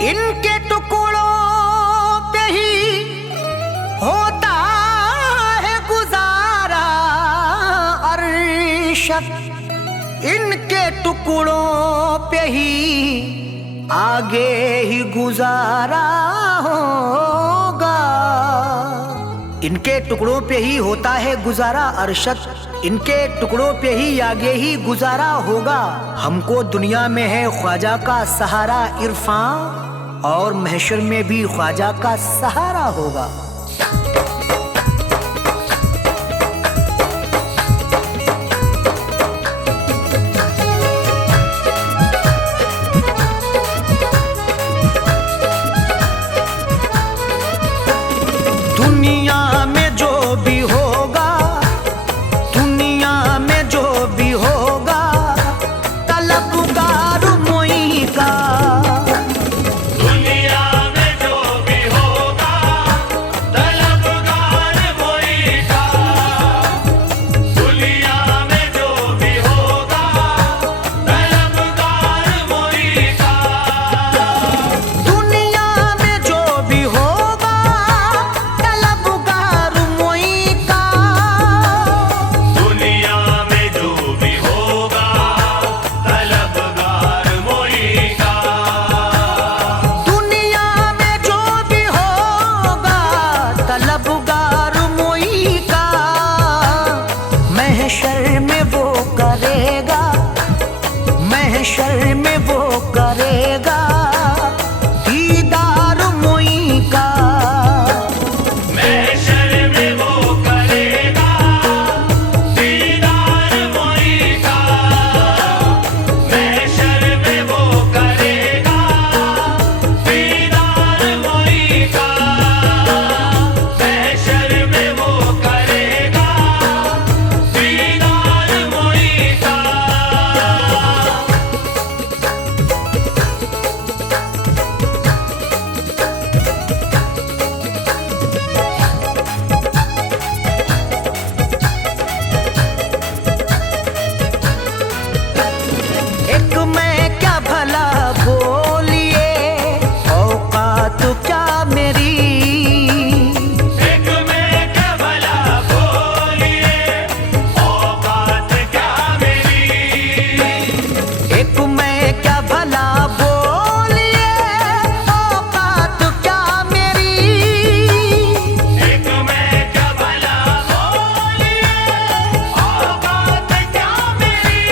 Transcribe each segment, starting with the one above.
इनके टुकड़ों पे ही होता है गुजारा अरशद, इनके टुकड़ों पे ही आगे ही गुजारा होगा। इनके टुकड़ों पे ही होता है गुजारा अरशद, इनके टुकड़ों पे ही आगे ही गुजारा होगा। हमको दुनिया में है ख्वाजा का सहारा इरफान, और महशर में भी ख्वाजा का सहारा होगा। दुनिया में जो भी होगा, दुनिया में जो भी होगा, तलबगार मोई का। दुनिया में जो भी होगा, तलबगार मोई का। दुनिया में जो भी होगा, तलबगार मोई का। दुनिया में जो भी होगा, तलबगार मोई का। दुनिया में जो भी होगा, तलबगार मोई का। दुनिया में जो भी होगा, तलबगार मोई का। महशर में वो करेगा, महशर में वो करेगा दीदार मोई का। महशर में वो करेगा दीदार मोई का। महशर में वो करेगा दीदार मोई का। महशर में वो करेगा दीदार मोई का। एक मैं क्या भला बोलिए, औकात क्या मेरी। एक मैं क्या भला बोलिए, औकात क्या मेरी। एक मैं क्या भला बोलिए, औकात क्या मेरी। एक मैं क्या भला बोलिए, औकात क्या मेरी।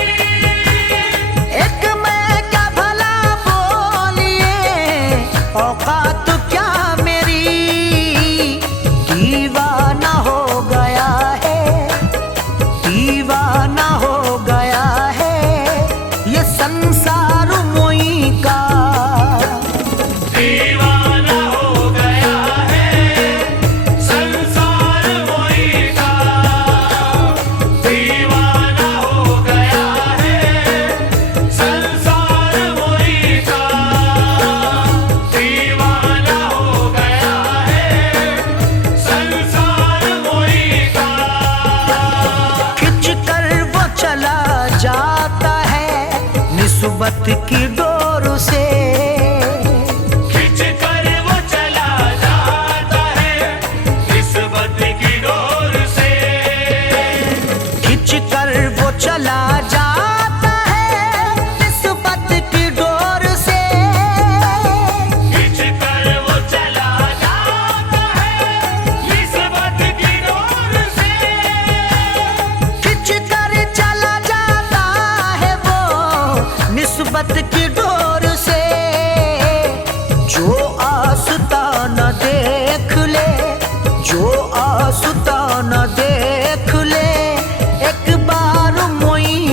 एक मैं क्या भला बोलिए, औकात क्या मेरी। दीवाना हो गया है, दीवाना हो गया है ये संसार मोई का। दीवाना हो गया है संसार मोई का। दीवाना हो गया है संसार मोई का। दीवाना हो गया है संसार मोई का। खिंच कर वो चला जाता है निस्बत की डोर से। खिंच कर वो चला जाता है निस्बत की डोर से। खिंच कर वो चला जाता है निस्बत की डोर से। खिंच कर वो चला जाता है निस्बत की डोर से। खिंच कर चला जाता है वो निस्बत की डोर से। जो आस्ताना देख ले, जो आस्ताना देख ले एक बार मोई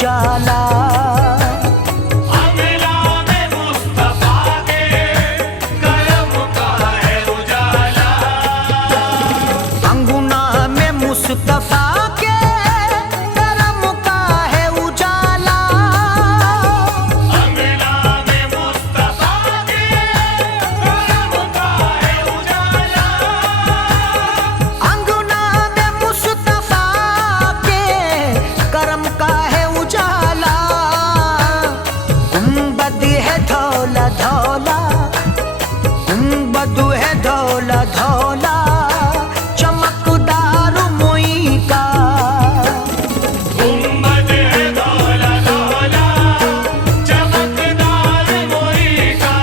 उजाला। अमला में मुस्तफा के करम का है उजाला। अंगुना में मुस्तफा के करम का है उजाला। अमला में मुस्तफा के करम का है उजाला। अंगुना में मुस्तफा के करम का है उजाला। गुंबद है धौला धौला, गुंबद है धौला धौला, चमकदार मोई का। गुंबद है धौला धौला, चमकदार मोई का।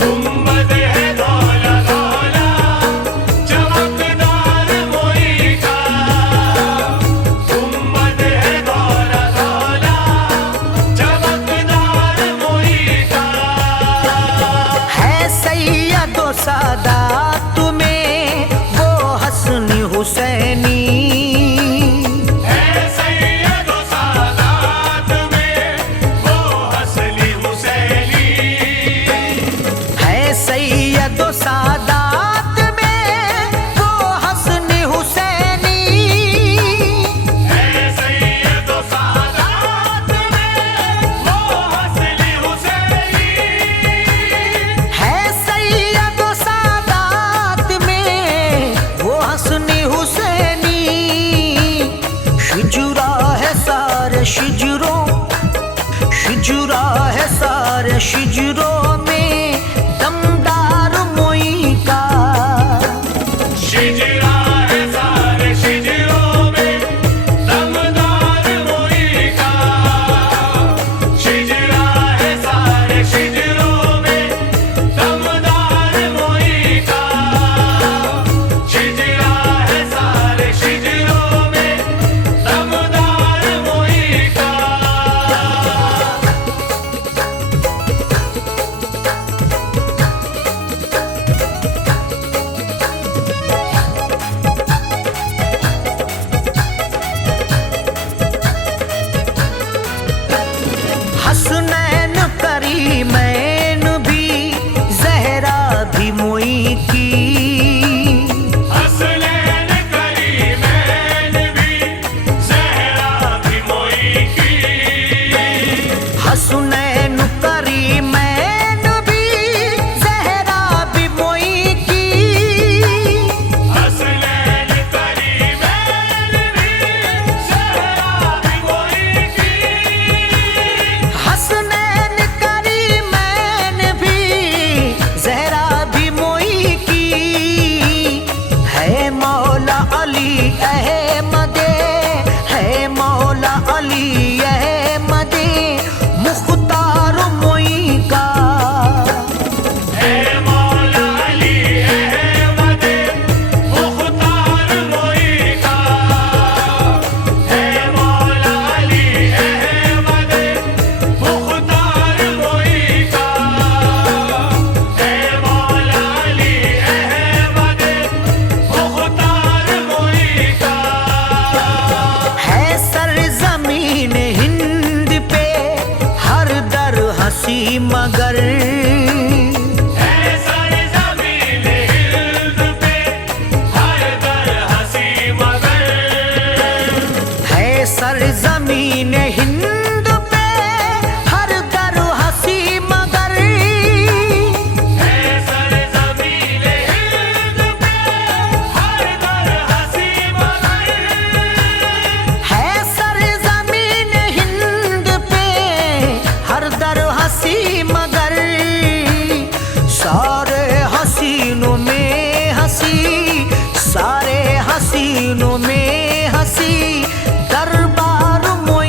गुंबद है धौला धौला, चमकदार मोई का। गुंबद है धौला धौला, चमकदार मोई का। है सैयदो सादात में वो हसन हुसैनी। है सैयदो सादात में वो हसनी हुसैनी। है सैयदो सादात में वो हसन हुसैनी। है सैयदो सादात में वो हसनी हुसैनी। है सैयदो सादात में वो हसन हुसैनी। शिजुरा है सारे शिजुरों, शिजुरा है सारे शिजुरों में दमदार मोई का। शिजरा है सारे शिजरों में दमदार मोई का। शिजरा है सारे शिजरों में दमदार मोई का। शिजरा है सारे शिजरों में दमदार मोई का। हसनैन करीमैन भी जहरा भी मोई की। हसनैन करीमैन भी ज़हरा भी मोई की। हसनैन करीमैन भी जहरा भी मोई की। हसनैन करीमैन भी ज़हरा भी मोई की। हसनैन करीमैन भी जहरा भी मोई की। है मौला अली अहमदे, है मौला अली अहमदे, मुख्तार मोई का। है मौला अली अहमद मुख्तार मोई का। है मौला अली अहमद मुख्तार मोई का। है मौला अली अहमद मुख्तार मोई का। है सरजमीन हिंद पे हर दर हंसी मगर। है सरज़मीन हिंद पे हर दर हंसी मगर। है सरजमीन हिंद पे हर दर हंसी मगर। है सरज़मीन हिंद पे हर दर हंसी मगर। है सरजमीन हिंद पे हर दर हंसी मगर। सारे हसीनों में हंसी, सारे हसीनों में हंसी, दरबार मोई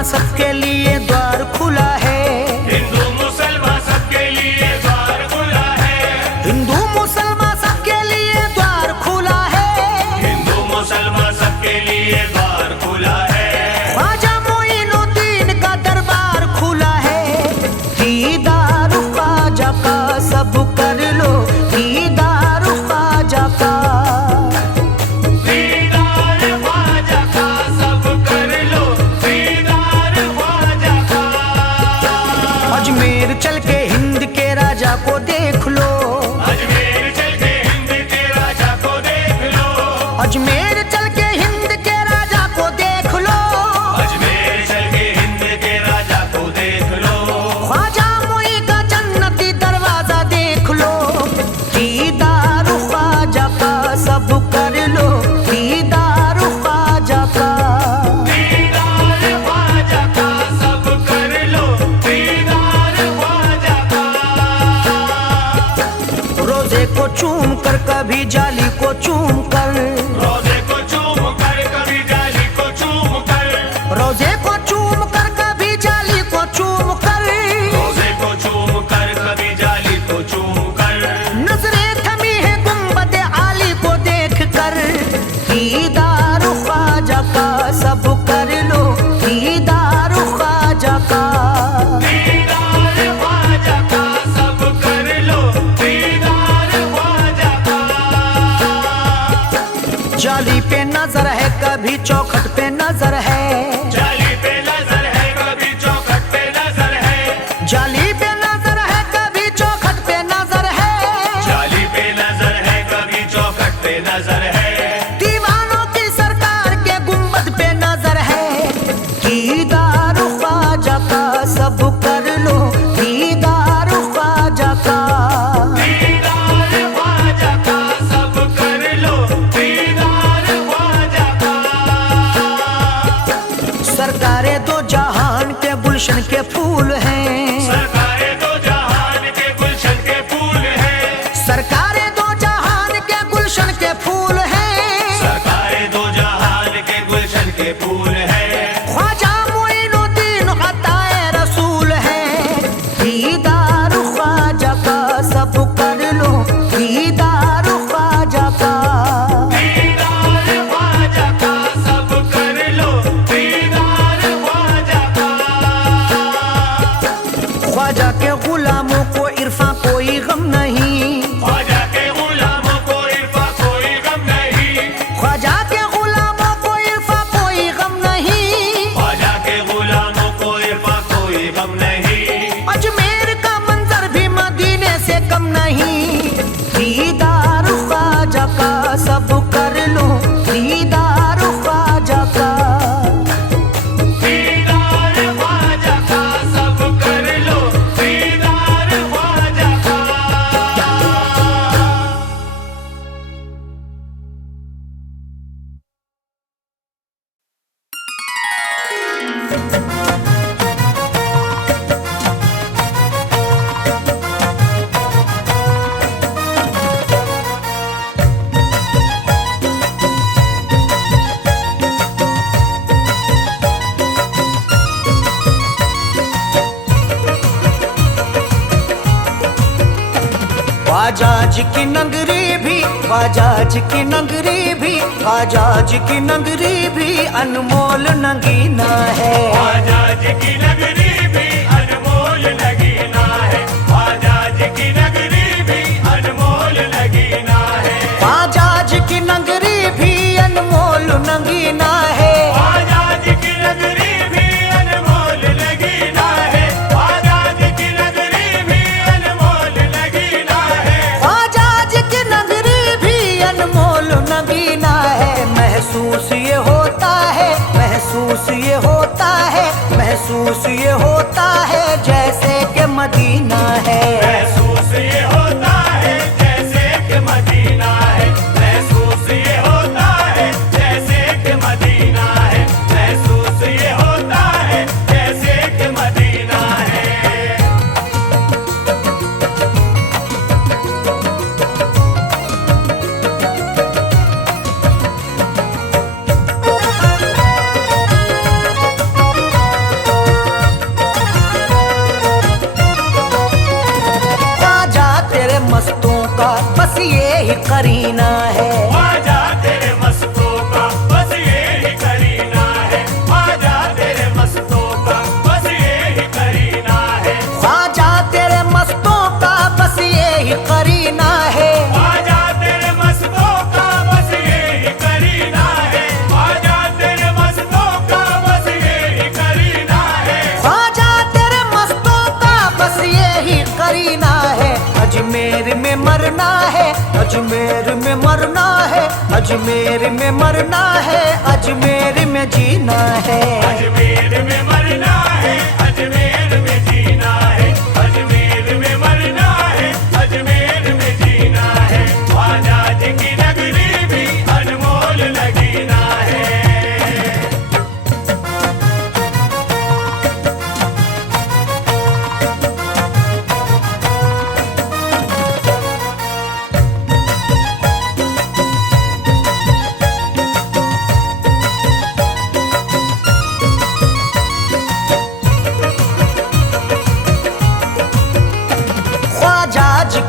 मुसलमान सबके लिए द्वार खुला है। हिंदू मुसलमान सबके लिए द्वार खुला है। हिंदू मुसलमान सबके लिए द्वार खुला है। हिंदू मुसलमान सबके लिए द्वार खुला है। ख्वाजा मोइनुद्दीन का दरबार खुला है। दीदार ख्वाजा का सब कर लो, दीदार ख्वाजा का। दीदार ख्वाजा का सब कर लो, दीदार ख्वाजा का। अजमेर चल के हिंद के राजा को देख लो। अजमेर चल के हिंद के राजा को देख लो। अजमेर चल के हिंद के राजा को देख लो। अजमेर चल के हिंद के राजा को देख लो। ख्वाजा मोई का जन्नती दरवाजा देख लो। दीदार ख्वाजा का सब कर लो, दीदार ख्वाजा का। दीदार ख्वाजा का सब कर लो, दीदार ख्वाजा का। रोजे को चूम कर कभी जाली को चूम कर। रोजे को चूम कर कभी जाली को चूम कर। रोजे को चूम कर कभी जाली को चूम कर। रोजे को चूम कर कभी जाली को चूम कर। नजरें थमी है गुंबद आली को देख कर। दीदार ख्वाजा का सब कर लो, दीदार ख्वाजा का। दीदार ख्वाजा का सब कर लो, दीदार ख्वाजा का। जाली पे नजर है कभी चौखट पे नजर है। जाली पे नजर है कभी चौखट पे नजर है। जाली पे नजर है कभी चौखट पे नजर है। जाली पे नजर है कभी चौखट पे नजर है। दीवानों की सरकार के गुंबद पे नजर है। दीदार ख्वाजा का सब कर लो, दीदार ख्वाजा का। दीदार ख्वाजा का सब कर लो, दीदार ख्वाजा का। सरकारे दो जहान के गुलशन के फूल हैं। सरकारें दो जहान के गुलशन के फूल हैं। सरकारे दो जहान के गुलशन के फूल हैं। सरकारें दो जहान के गुलशन के फूल हैं। ख्वाजा मोइनुद्दीन अताए रसूल है। दीदार ख्वाजा का सब कर लो, दीदार ख्वाजा का। दीदार ख्वाजा का सब कर लो, दीदार ख्वाजा का। ख्वाजा के गुलामों को इरफा कोई गम नहीं। ख्वाजा के गुलामों को इरफा कोई गम नहीं। ख्वाजा के गुलामों को इरफा कोई गम नहीं। ख्वाजा के गुलामों को इरफा कोई गम नहीं। अजमेर का मंजर भी मदीने से कम नहीं। दीदार ख्वाजा का सब कर लो, दीदार ख्वाजा का। दीदार ख्वाजा का सब कर लो, दीदार ख्वाजा का। ख्वाजा जी की नगरी भी, ख्वाजा जी की नगरी भी, ख्वाजा जी की नगरी भी अनमोल नगीना है। ख्वाजा जी की नगरी भी अनमोल नगीना है। ख्वाजा जी की नगरी भी अनमोल नगीना है। ख्वाजा जी की नगरी भी अनमोल नगीना है। ख्वाजा जी की नगरी भी अनमोल नगीना है। ख्वाजा जी की नगरी भी अनमोल नगीना है। ख्वाजा जी की नगरी भी अनमोल नगीना है। महसूस ये होता है, महसूस ये होता है, महसूस ये होता है जैसे कि मदीना है। महसूस ये होता है जैसे कि मदीना है। महसूस ये होता है जैसे कि मदीना है। महसूस ये होता है जैसे कि मदीना है। अजमेर में मरना है, अजमेर में मरना है, अजमेर में जीना है। अजमेर में मरना है, अजमेर में जीना है, अजमेर में मरना है, अजमेर में जीना है। ख्वाजा जी की नगरी भी अनमोल नगीना है।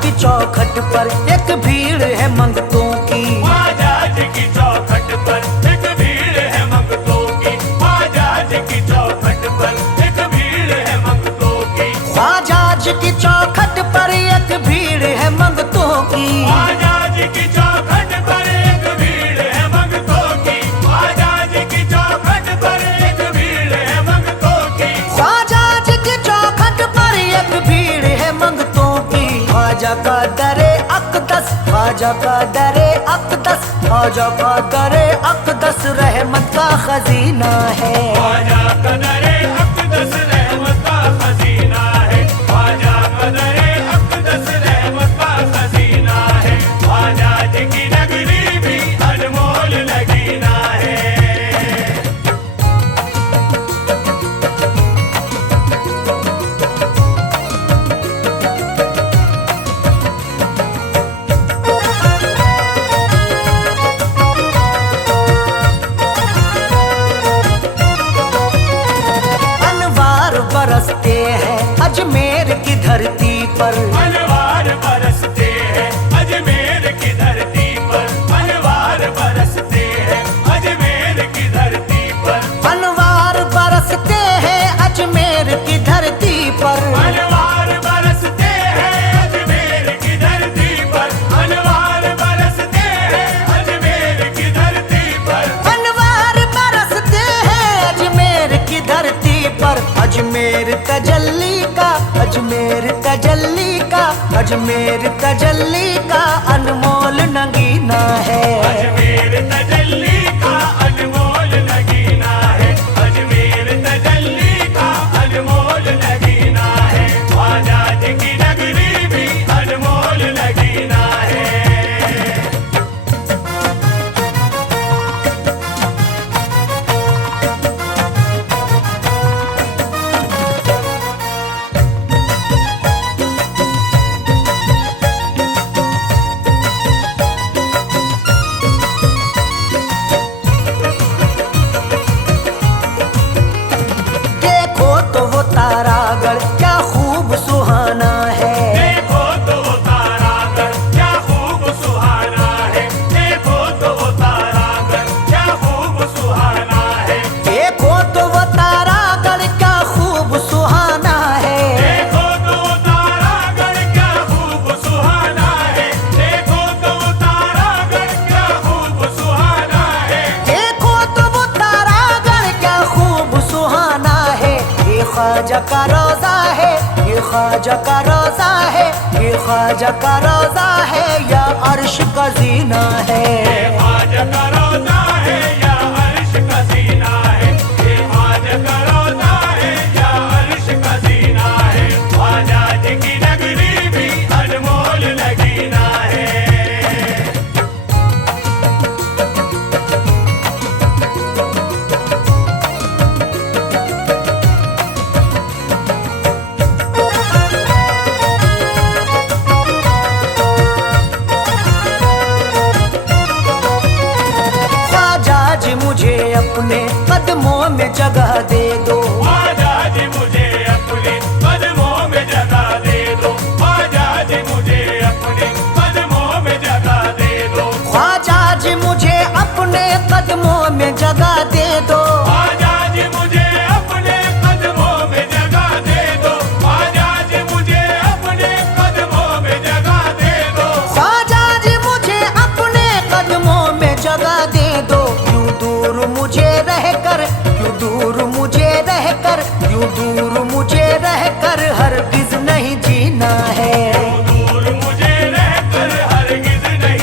की चौखट पर एक भीड़ है मंगतों की, ख्वाजा जी की चौखट पर एक भीड़ है मंगतों की, ख्वाजा जी की चौखट पर एक भीड़ है मंगतों की। ख्वाजा जी की चौखट पर एक भीड़ है मंगतों की, ख्वाजा जी की चौखट पर एक भीड़ है मंगतों की, ख्वाजा जी की चौखट पर एक भीड़ है मंगतों की। ख्वाजा जी की चौखट पर एक भीड़ है मंगतों की। ख्वाजा का दरे अक़दस, ख्वाजा का दरे अक़दस, ख्वाजा का दरे अक़दस रहमत का खजीना है। ख्वाजा का दरे अक़दस रहमत का खजीना है, ख्वाजा का दरे अक़दस रहमत का खजीना है। ख्वाजा जी की नगरी भी अनमोल नगीना है। बरसते हैं अजमेर की धरती पर, अनवार बरसते हैं अजमेर की धरती पर, अनवार बरसते हैं अजमेर की धरती पर, अनवार बरसते हैं अजमेर की धरती पर, अनवार बरसते हैं अजमेर की धरती पर, अनवार बरसते हैं अजमेर की धरती पर, अनवार बरसते हैं अजमेर की धरती पर। अजमेर तजल्ली का, अजमेर तजल्ली का, अजमेर तजल्ली का अनमोल नगीना है। अजमेर तजल्ली का अनमोल नगीना है, अजमेर तजल्ली का अनमोल नगीना है। ख्वाजा जी की नगरी भी अनमोल नगीना है। तारागढ़ क्या खूब सुहाना है, देखो तो वो तारागढ़ क्या खूब सुहाना है, देखो तो वो तारागढ़ क्या खूब सुहाना है, देखो तो वो तारागढ़ क्या खूब सुहाना है, देखो तो वो तारागढ़ क्या खूब सुहाना है, देखो तो वो तारागढ़ क्या खूब सुहाना है, देखो तो वो तारागढ़ क्या खूब सुहाना है। ये ख्वाजा का रोजा है, ये ख्वाजा का रोजा है, ये ख्वाजा का रोजा है या अर्श का जीना है। ये ख्वाजा का रोजा है या अर्श का जीना है, ये ख्वाजा का रोजा है या अर्श का जीना है। ख्वाजा जी की नगरी भी अनमोल नगीना है। मुझे अपने कदमों में जगह दे दो, ख्वाजा जी मुझे अपने कदमों में जगह दे दो, ख्वाजा जी मुझे अपने कदमों में जगह दे दो, ख्वाजा जी मुझे अपने कदमों में जगह दे दो, ख्वाजा जी मुझे अपने कदमों में जगह दे दो, ख्वाजा जी मुझे अपने कदमों में जगह दे दो, ख्वाजा जी मुझे अपने कदमों में जगह दे दो। क्यों दूर मुझे रहकर, क्यों दूर मुझे रहकर, क्यों दूर मुझे रहकर हरगिज नहीं जीना है। दूर मुझे रहकर हरगिज नहीं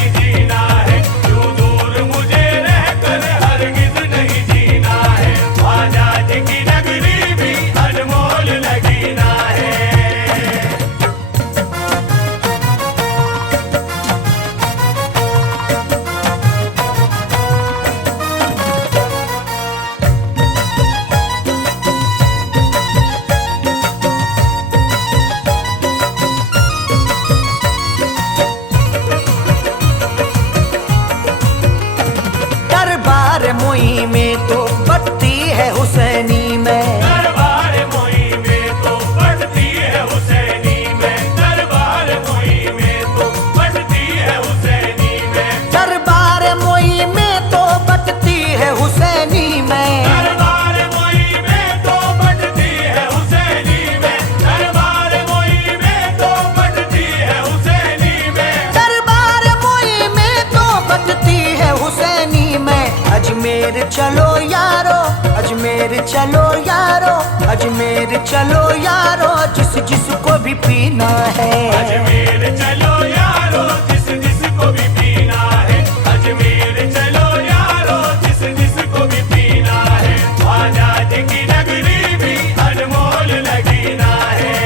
तो बढ़ती है हुसैनी में, दरबार मोई में तो बढ़ती है हुसैनी में, दरबार मोई में तो बढ़ती है हुसैनी में, दरबार मोई में तो बढ़ती है हुसैनी में, दरबार मोई में तो बढ़ती है हुसैनी में, दरबार मोई में तो बढ़ती है हुसैनी में, दरबार मोई में तो बढ़ती है हुसैनी में। अजमेर चलो यारो, अजमेर चलो यारो, अजमेर चलो यारो, जिस जिसको भी पीना है। अजमेर चलो यारो, जिस जिसको भी पीना है, अजमेर चलो यारो, जिस जिसको भी पीना है, ख्वाजा जी की नगरी भी अनमोल लगीना है।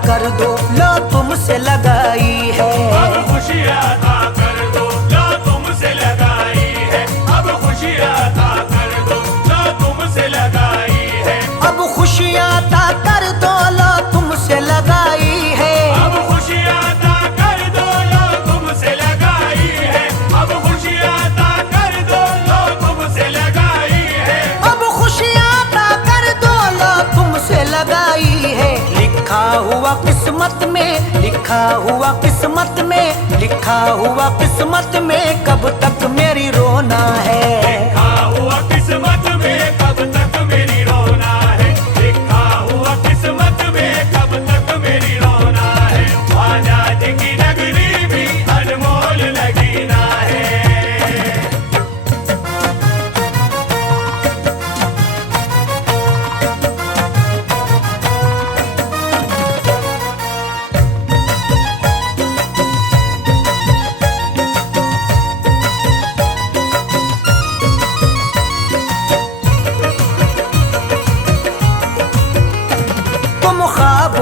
कर दो लो तुमसे लगाई है, अब खुशियाँ अता कर दो लो तुमसे लगाई है, अब खुशियाँ अता कर दो लो तुमसे लगाई है, अब खुशियाँ अता कर दो लो तुमसे लगाई है, अब खुशियाँ अता कर दो लो तुमसे लगाई है, अब खुशियाँ अता कर दो लो तुमसे लगाई है, अब खुशियाँ अता कर दो लो तुमसे लगाई है। लिखा हुआ किस्मत में, लिखा हुआ किस्मत में, लिखा हुआ किस्मत में कब तक मेरी रोना है। लिखा हुआ किस्मत में कब तक मेरी रोना है, लिखा हुआ किस्मत में कब तक मेरी रोना है, ख्वाजा जी की नगरी भी अनमोल लगीना है।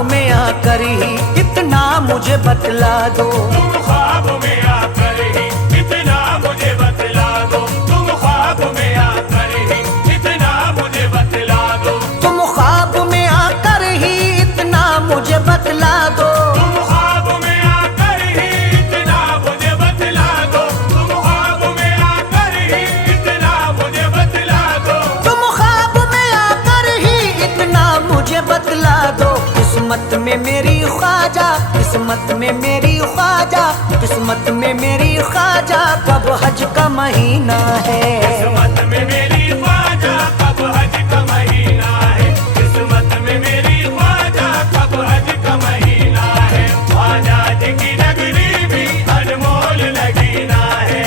में आकर ही इतना मुझे बतला दो, तुम ख्वाब में आकर ही इतना मुझे बतला दो, तुम ख्वाब में आकर ही इतना मुझे बतला दो, तुम ख्वाब में आकर ही इतना मुझे बतला दो, तुम ख्वाब में आकर ही इतना मुझे बतला दो, तुम ख्वाब में आकर ही इतना मुझे बतला दो, तुम ख्वाब में आकर ही इतना मुझे बतला दो। किस्मत में मेरी ख्वाजा, किस्मत में मेरी ख्वाजा, किस्मत में मेरी ख्वाजा कब हज का महीना है। किस्मत में मेरी ख्वाजा कब हज का महीना है, किस्मत में मेरी ख्वाजा कब हज का महीना है, ख्वाजा जी की नगरी भी अनमोल लगीना है।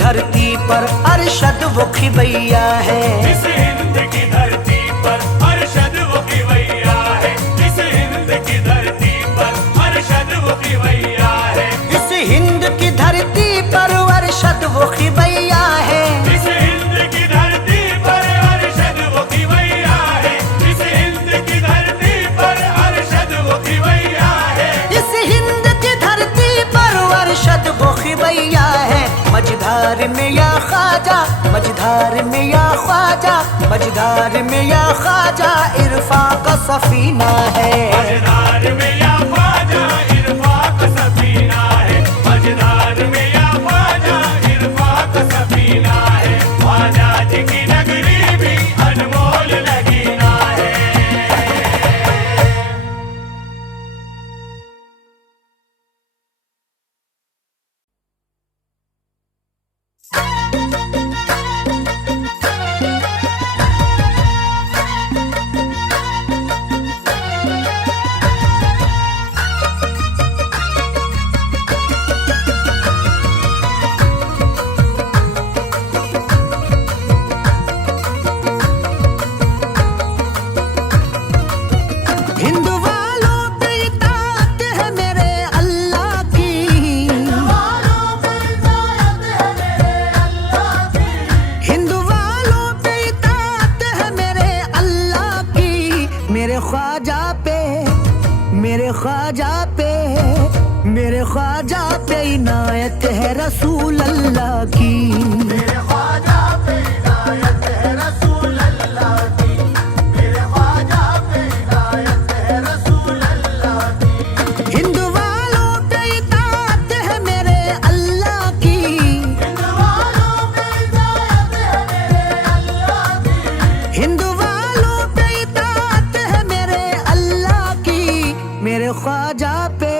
धरती पर अरशद वो खिवैया है, इस हिंद की धरती पर अरशद वो खिवैया है, इस हिंद की धरती पर अरशद वो खिवैया है, इस हिंद की धरती पर अरशद वो खिवैया है, इस हिंद की धरती पर अरशद वो खिवैया है, इस हिंद की धरती पर अरशद वो खिवैया है, इस हिंद की धरती पर अरशद वो खिवैया है। मझधार में या ख्वाजा, मझधार में या ख्वाजा, मझधार में या ख्वाजा इरफा का सफीना है। मझधार में या ख्वाजा इरफा का सफीना है, मझधार में या ख्वाजा इरफा का सफीना है, ख्वाजा जी की नगरी भी अनमोल लगीना है। ख्वाजा पे, मेरे ख्वाजा पे इनायत है रसूल अल्लाह की। मेरे ख्वाजा पे इनायत है रसूल अल्लाह की, मेरे ख्वाजा पे इनायत है रसूल अल्लाह की। हिंद वालों पे इताअत है मेरे अल्लाह की, हिंद वालों पे इनायत है मेरे अल्लाह की, हिंद वालों पे इताअत है मेरे अल्लाह की। मेरे ख्वाजा पे,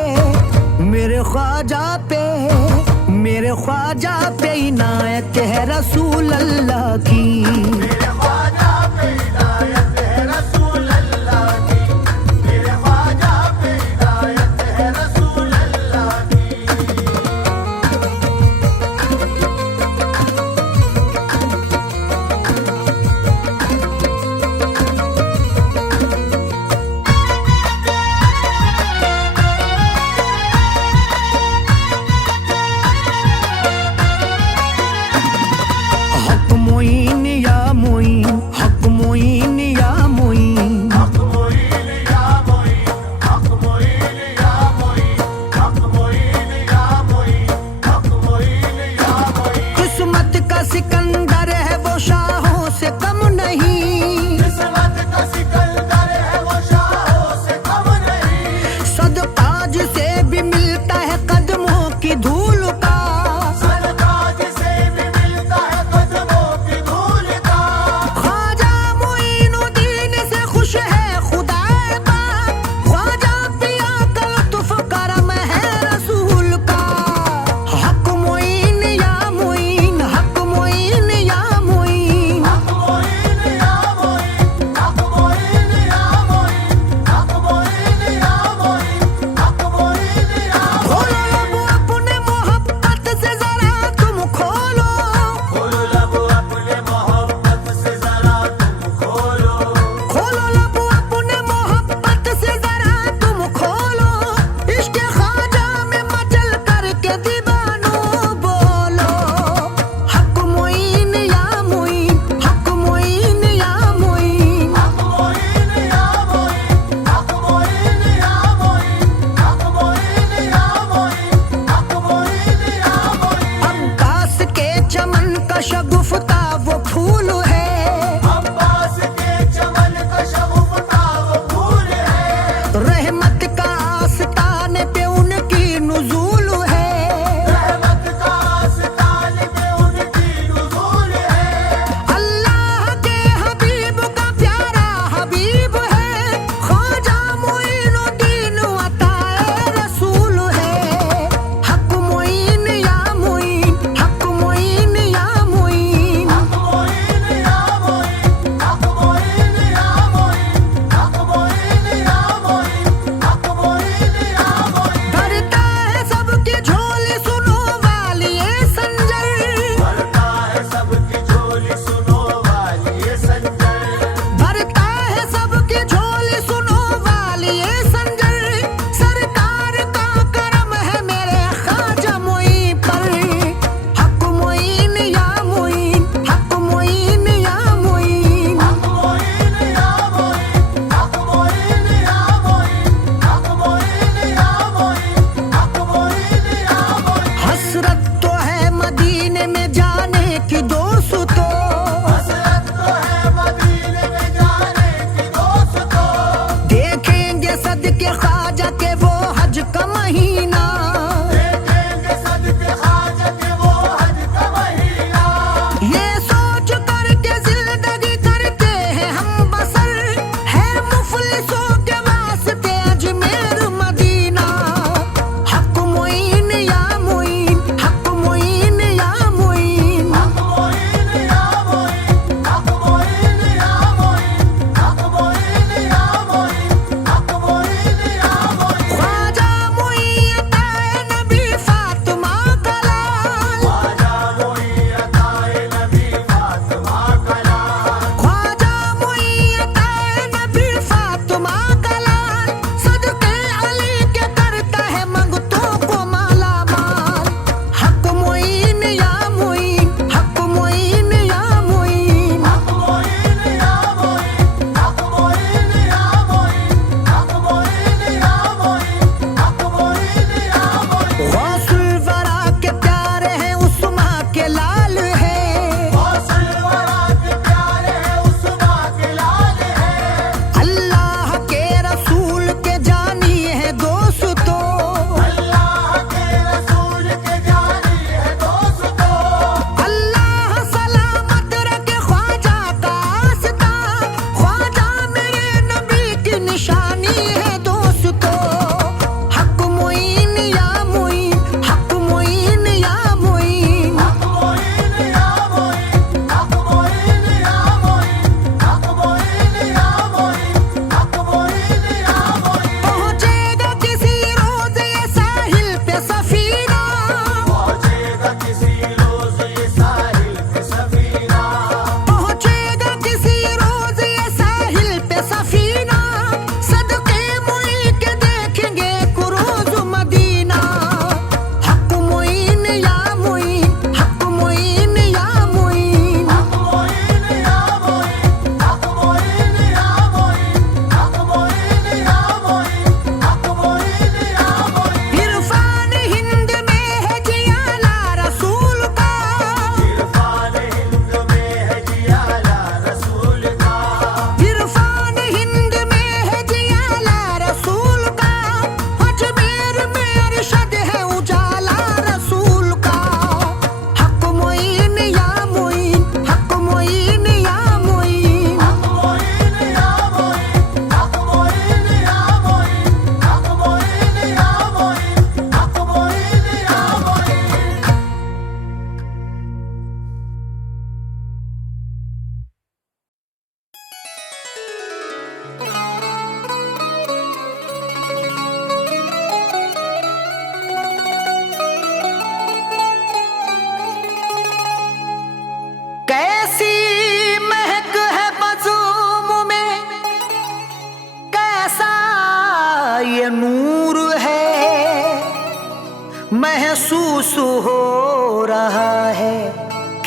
मेरे ख्वाजा पे, मेरे ख्वाजा पे इनायत है रसूल अल्लाह की। मेरे ख्वाजा पे इनायत है रसूल अल्लाह की, मेरे ख्वाजा पे इनायत है रसूल अल्लाह की। हक मोइन या मोइन, हक मोइन या मोइन, हक मोइन या मोइन, हक मोइन या मोइन, हक मोइन या मोइन, हक मोइन या मोइन। किस्मत का सिकंदर है वो शाहों से कम नहीं, किस्मत का सिकंदर है वो शाहों से कम नहीं, सदकाज से भी मिलता है कदमों की धूल का। सरताज से भी मिलता है कदमों की धूल का। ख्वाजा मोइनुद्दीन से खुश है खुदा पाक, ख्वाजा पिया का लुत्फ करम है रसूल का। हक मोइन या मोइन, हक मोइन या मोइन, हक मोइन या मोइन, हक मोइन या मोइन, हक मोइन या मोइन, हक मोइन या खोलो लब अपने मोहब्बत से जरा तुम खोलो, खोलो लब अपने मोहब्बत से जरा तुम खोलो, खोलो लब अपने मोहब्बत से जरा तुम खोलो। इश्क ख्वाजा में मचल करके दीवानों बोलो। हक मोइन या मोइन, हक मोइन या मोइन, हक मोइन या मोइन, हक मोइन या मोइन, हक मोइन या मोइन, हक मोइन या मोइन। अब्बास के चमन का शगुफ्ता वो फूल है, अब्बास के चमन का शगुफ्ता वो फूल है, रहमत का आस्ताने पे उनकी नुज़ूल है। रहमत का आस्तान पे उनकी नुज़ूल है। अल्लाह के हबीब का प्यारा हबीब है, ख्वाजा मोइनुद्दीन अताए रसूल है। हक मोइन या मोइन, हक मोइन या मोइन, हक मोइन या मोइन, हक मोइन या मोइन, हक मोइन या मोइन, हक मोइन या मोइन। भरता है सबकी झोली सुनो वालिए संजर, भरता है सबकी झोली सुनो वालिए संजर, भरता है सबकी झोली सुनो वालिए संजर। सरकार का करम है मेरे ख्वाजा मोइन पर। हक मोइन या मोइन, हक मोइन या मोइन, हक मोइन या मोइन, हक मोइन या मोइन, हक मोइन या मोइन, हक मोइन या मोइन। हसरत तो है मदीने में जाने की दोस्तों, हसरत तो है मदीने में जाने की दोस्तों, देखेंगे सदके ख्वाजा के वो हज का महीना। देखेंगे सदके ख्वाजा के वो हज का महीना। ये सोच करके जिंदगी करते हैं हम बसर, है मुफलिसों के वास्ते अजमेर मदीना। हक मोइन या मोइन, हक मोइन या मोइन, हक मोइन या मोइन, हक मोइन या मोइन, हक मोइन या मोइन, हक मोइन या मोइन। ख्वाजा मोइन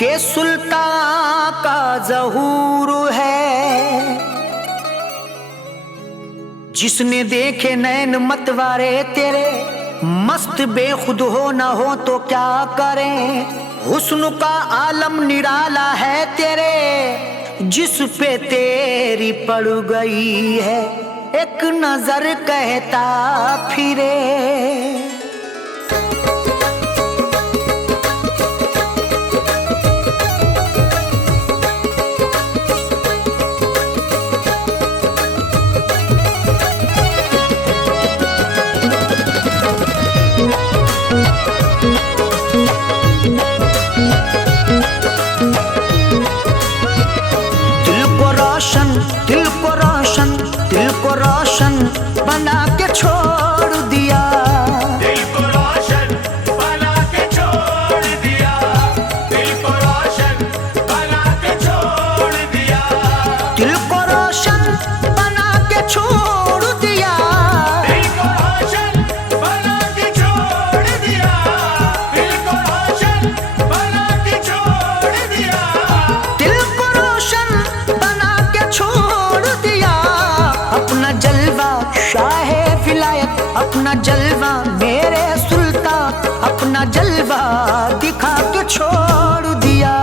के सुल्तान का ज़हूर है। जिसने देखे नैन मतवारे तेरे, मस्त बेखुद हो न हो तो क्या करें। हुस्न का आलम निराला है तेरे, जिस पे तेरी पड़ गई है एक नजर कहता फिरे। दिल को रोशन बना के छोड़ दिया। दिल को रोशन बना के छोड़ दिया। दिल को रोशन बना के छोड़ दिया। दिल को रोशन बना के छोड़ दिया। दिल को रोशन बना के छोड़ दिया। दिल को रोशन बना के छोड़ दिया। दिल को रोशन बना के छोड़ दिया। अपना जलवा शाहे विलायत, अपना जलवा मेरे सुल्तान, अपना जलवा दिखा के छोड़ दिया।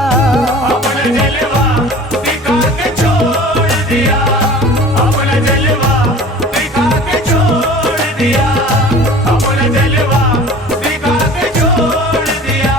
अपना जलवा दिखा के छोड़ दिया। अपना जलवा दिखा के छोड़ दिया। अपना जलवा दिखा के छोड़ दिया।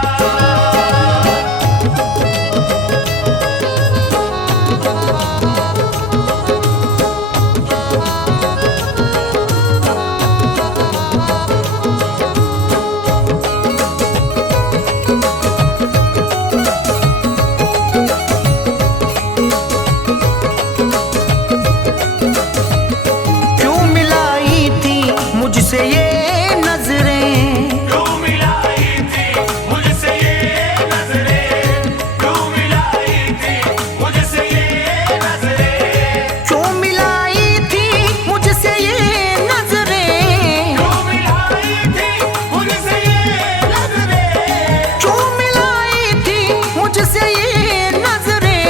मुझसे ये नजरें, क्यों मिलाई थी मुझसे ये नजरें। क्यों मिलाई थी मुझसे ये नजरें। क्यों मिलाई थी मुझसे ये नजरें। क्यों मिलाई थी मुझसे ये नजरें। क्यों मिलाई थी मुझसे ये नजरें।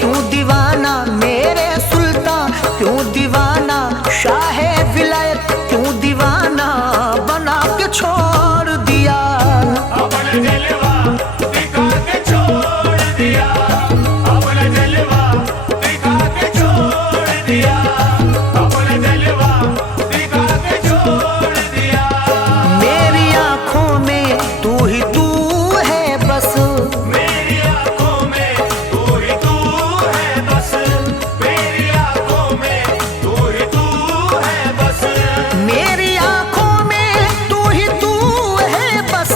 क्यों दीवाना मेरे सुल्तान, क्यों दीवाना शाहे विलायत, क्यों दीवाना बना के छोड़ दिया। अपना जलवा दिखा के छोड़ दिया। अपना जलवा दिखा के छोड़ दिया। अपना जलवा दिखा के छोड़ दिया। मेरी आंखों में तू ही तू है बस। मेरी आंखों में तू ही तू है बस। मेरी आंखों में तू ही तू है बस। मेरी आंखों में तू ही तू है बस।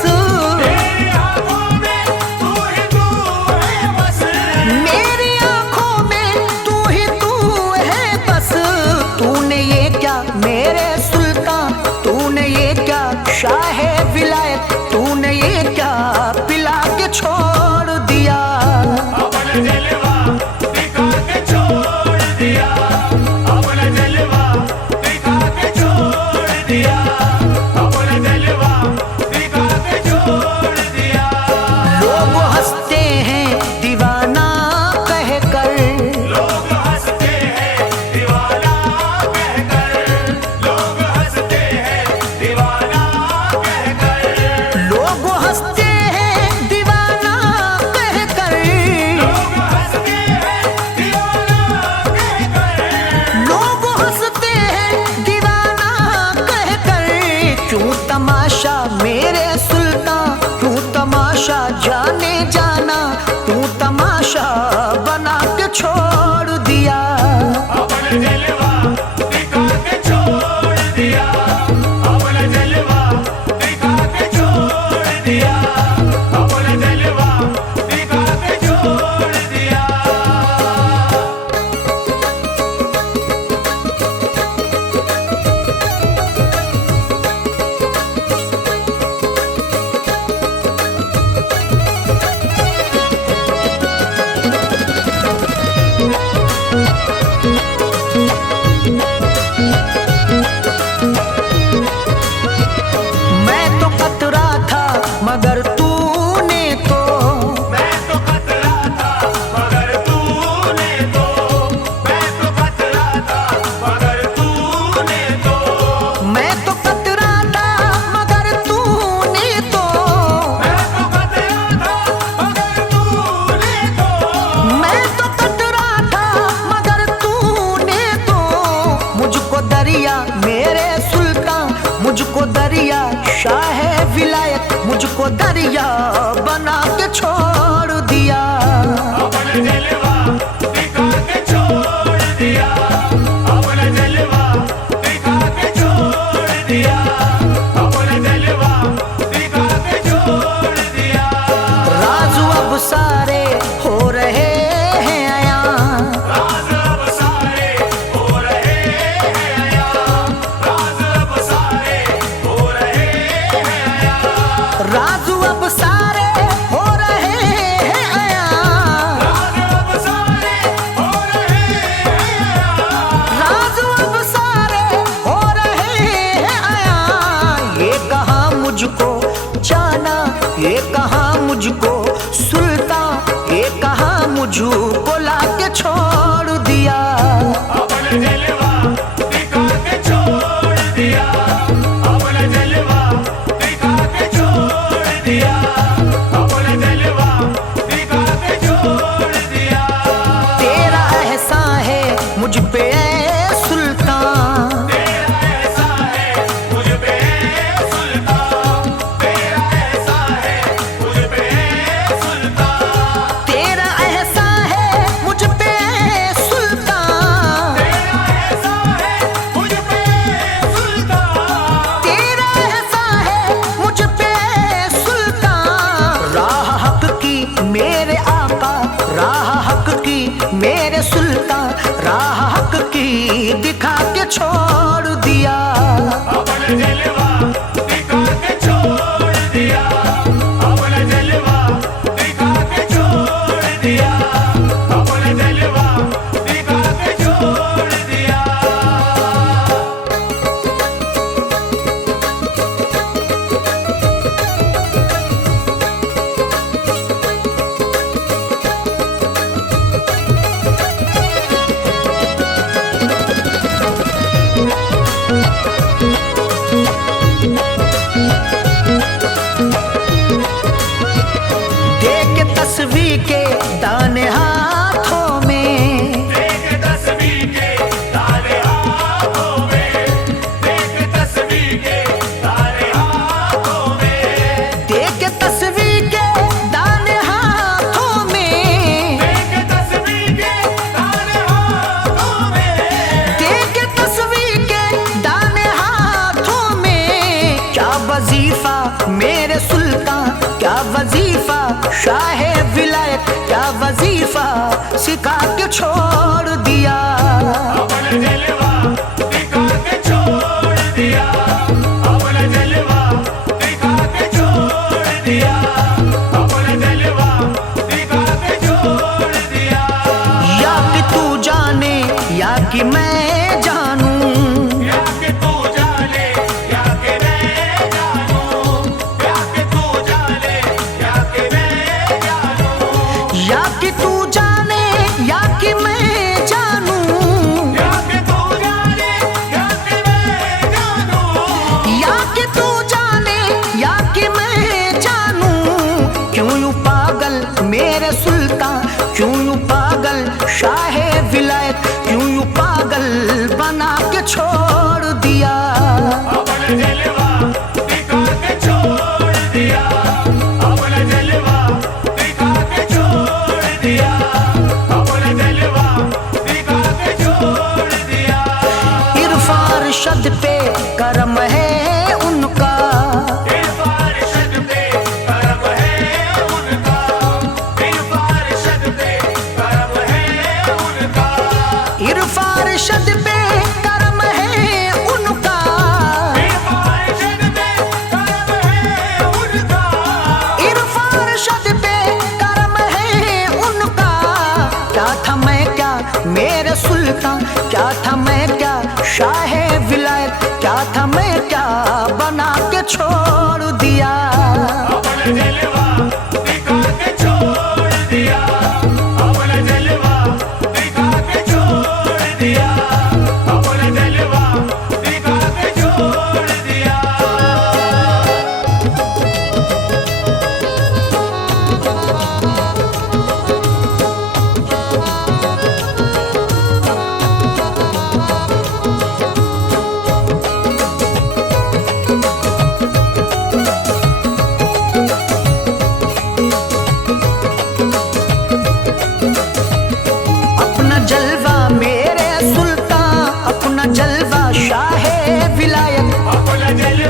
मेरी आंखों में तू ही तू है बस। मेरी आंखों में तू ही तू है बस। तूने ये क्या मेरे सुल्तान, तूने ये क्या शाहे विलायत, तूने ये क्या पिला के छोड़ दिया। अपना जलवा दिखा के छोड़ दिया। अपना जलवा दिखा के छोड़ दिया। अपना जलवा दिखा के छोड़ दिया। लोग हंसते हैं दीवाना कहकर, लोग हंसते हैं दीवाना कहकर। लोग हंसते हैं दीवाना कहकर। लोग हंसते हैं दीवाना कहकर। लोग हंसते हैं दीवाना कहकर। लोग हंसते हैं दीवाना कहकर। क्यों तमाशा मेरे सुल्तान, क्यों तमाशा जाने जाना, क्यों तमाशा बना के छोड़ दिया। अपना जलवा दिखा के छोड़ दिया। अपना जलवा दिखा के छोड़ दिया। अपना जलवा दिखा के छोड़ दिया। दिया शाह विलायत, मुझको दरिया बना के छोड़ दिया। अपना जलवा दिखा के छोड़ दिया, अपना जलवा दिखा के छोड़ दिया, अपना जलवा दिखा के छोड़ दिया। राज अब सारे हो रहे हैं आया, राज अब सारे हो रहे हैं आया, राज अब सारे हो रहे हैं आया, राज अब सारे हो रहे हैं आया, राज अब सारे हो रहे हैं आया, राज अब सारे हो रहे हैं आया। ये कहा मुझको जाना, ये कहा मुझको सुल्तान, ये कहा मुझको लाके छोड़ दिया। अपना जलवा दिखा के छोड़ दिया, अपना जलवा दिखा के छोड़ दिया, अपना जलवा दिखा के छोड़ दिया। तेरा एहसान है मुझ पे ऐ सुल्तान, तेरा ऐसा है मुझ पे सुल्तान, तेरा ऐसा है मुझ पे सुल्तान, तेरा एहसान है मुझ पे ऐ सुल्तान, तेरा ऐसा है मुझ पे सुल्तान, तेरा एहसान है मुझ पे ऐ सुल्तान। राह हक की मेरे आका, राह हक की मेरे सुल्तान, राह हक की दिखा के छोड़ दिया। अपना जलवा दिखा के छोड़ दिया, अपना जलवा दिखा के छोड़ दिया, अपना जलवा दिखा के छोड़ दिया। देख तस्वीर के दाने हाथों में, देख तस्वीर के तारे हाथों में, देख तस्वीर के तारे हाथों में, देख तस्वीर के दाने हाथों में, देख तस्वीर के तारे हाथों में, देख तस्वीर के दाने हाथों में। क्या वजीफा मेरे सुल्तान, क्या वजीफा शाह विलायत, क्या वजीफा सिखा के छोड़ दिया। अपना जलवा दिखा के छोड़ दिया, अपना जलवा दिखा के छोड़ दिया, अपना जलवा दिखा के छोड़ दिया। या कि तू जाने या कि मैं जानूं, या कि तू जाने या कि मैं जानूं, या कि तू जाने या कि मैं जानूं, या कि तू जाने या कि मैं जानूं, या कि तू जाने या कि मैं जानूं, या कि तू जाने या कि मैं जानूं। क्यों यूं पागल मेरे सुल्तान, क्यों यूं पागल शाह विलायत, क्यों यूं पागल बना के छोड़ दिया। अपना जलवा दिखा के छोड़ दिया, अपना जलवा दिखा के छोड़ दिया, अपना जलवा दिखा के छोड़ दिया। इरफान अरशद पे करम है उनका, इरफान अरशद पे करम है उनका, इरफान अरशद पे करम है उनका, इरफान अरशद पे करम है उनका, इरफान अरशद पे करम है उनका, इरफान अरशद पे करम है उनका। क्या था मैं क्या मेरे सुल्तान, क्या था मैं क्या शाह विलायत, क्या था मैं क्या बना के छोड़ दिया। अपना जलवा दिखा के छोड़ दिया, अपना जलवा दिखा के छोड़ दिया, अपना जलवा दिखा के छोड़ दिया।